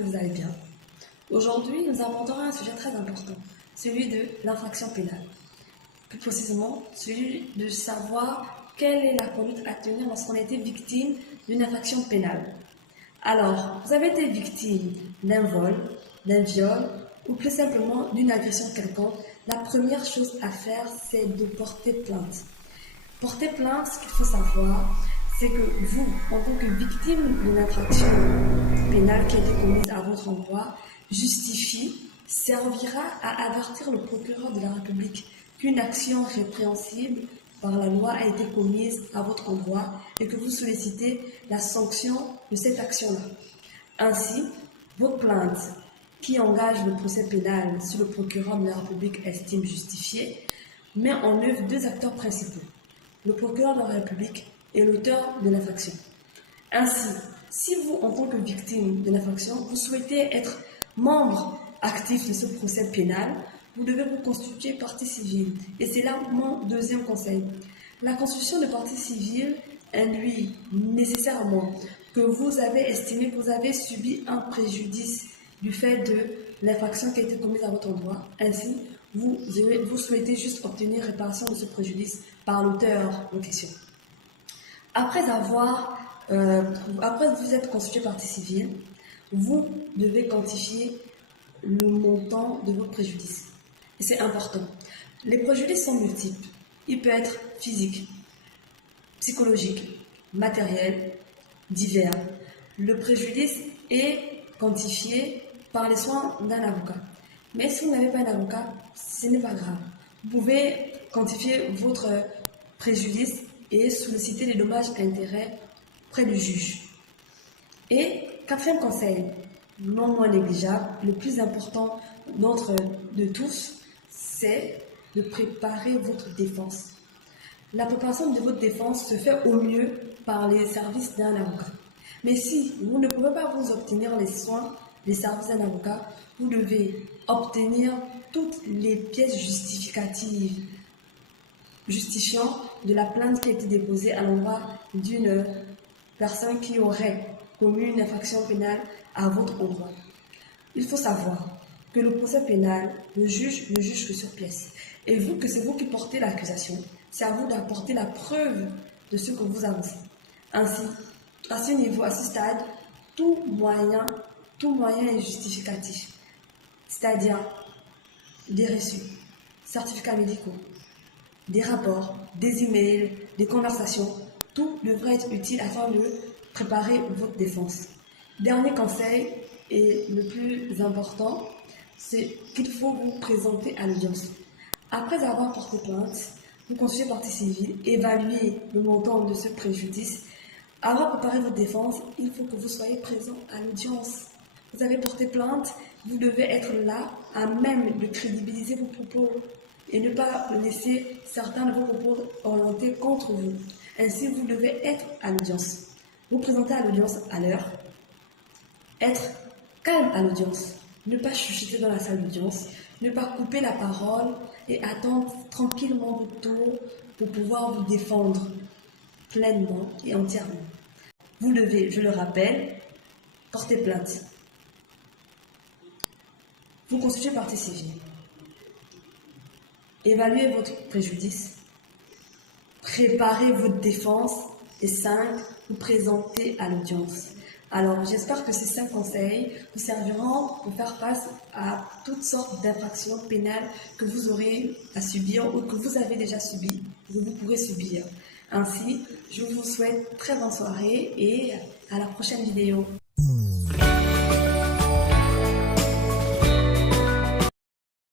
que vous allez bien. Aujourd'hui, nous aborderons un sujet très important, celui de l'infraction pénale. Plus précisément, celui de savoir quelle est la conduite à tenir lorsqu'on a été victime d'une infraction pénale. Alors, vous avez été victime d'un vol, d'un viol ou plus simplement d'une agression quelconque. La première chose à faire, c'est de porter plainte. Porter plainte, ce qu'il faut savoir, c'est que vous, en tant que victime d'une infraction pénale qui a été commise à votre endroit, servira à avertir le procureur de la République qu'une action répréhensible par la loi a été commise à votre endroit et que vous sollicitez la sanction de cette action-là. Ainsi, votre plainte qui engage le procès pénal si le procureur de la République estime justifié met en œuvre deux acteurs principaux, le procureur de la République et l'auteur de l'infraction. Ainsi, si vous, en tant que victime de l'infraction, vous souhaitez être membre actif de ce procès pénal, vous devez vous constituer partie civile. Et c'est là mon deuxième conseil. La constitution de partie civile induit nécessairement que vous avez estimé que vous avez subi un préjudice du fait de l'infraction qui a été commise à votre endroit. Ainsi, vous souhaitez juste obtenir réparation de ce préjudice par l'auteur en question. Après vous êtes constitué partie civile, vous devez quantifier le montant de votre préjudice. Et c'est important. Les préjudices sont multiples. Il peut être physique, psychologique, matériel, divers. Le préjudice est quantifié par les soins d'un avocat. Mais si vous n'avez pas un avocat, ce n'est pas grave. Vous pouvez quantifier votre préjudice et solliciter les dommages et intérêts près du juge. Et quatrième conseil, non moins négligeable, le plus important de tous, c'est de préparer votre défense. La préparation de votre défense se fait au mieux par les services d'un avocat. Mais si vous ne pouvez pas vous obtenir les soins des services d'un avocat, vous devez obtenir toutes les pièces justificatives justifiant de la plainte qui a été déposée à l'endroit d'une personne qui aurait commis une infraction pénale à votre endroit. Il faut savoir que le procès pénal, le juge ne juge que sur pièce. Et vu que c'est vous qui portez l'accusation, c'est à vous d'apporter la preuve de ce que vous avancez. Ainsi, à ce niveau, à ce stade, tout moyen est justificatif. C'est-à-dire des reçus, certificats médicaux, des rapports, des emails, des conversations, tout devrait être utile afin de préparer votre défense. Dernier conseil, et le plus important, c'est qu'il faut vous présenter à l'audience. Après avoir porté plainte, vous constituez partie civile, évaluer le montant de ce préjudice. Avant de préparer votre défense, il faut que vous soyez présent à l'audience. Vous avez porté plainte, vous devez être là, à même de crédibiliser vos propos et ne pas laisser certains de vos propos orientés contre vous. Ainsi, vous devez être à l'audience. Vous présenter à l'audience à l'heure, être calme à l'audience, ne pas chuchoter dans la salle d'audience, ne pas couper la parole et attendre tranquillement votre tour pour pouvoir vous défendre pleinement et entièrement. Vous devez, je le rappelle, porter plainte. Vous constituez partie civile. Évaluez votre préjudice. Préparez votre défense. Et 5, vous présentez à l'audience. Alors, j'espère que ces 5 conseils vous serviront pour faire face à toutes sortes d'infractions pénales que vous aurez à subir ou que vous avez déjà subies, que vous pourrez subir. Ainsi, je vous souhaite très bonne soirée et à la prochaine vidéo.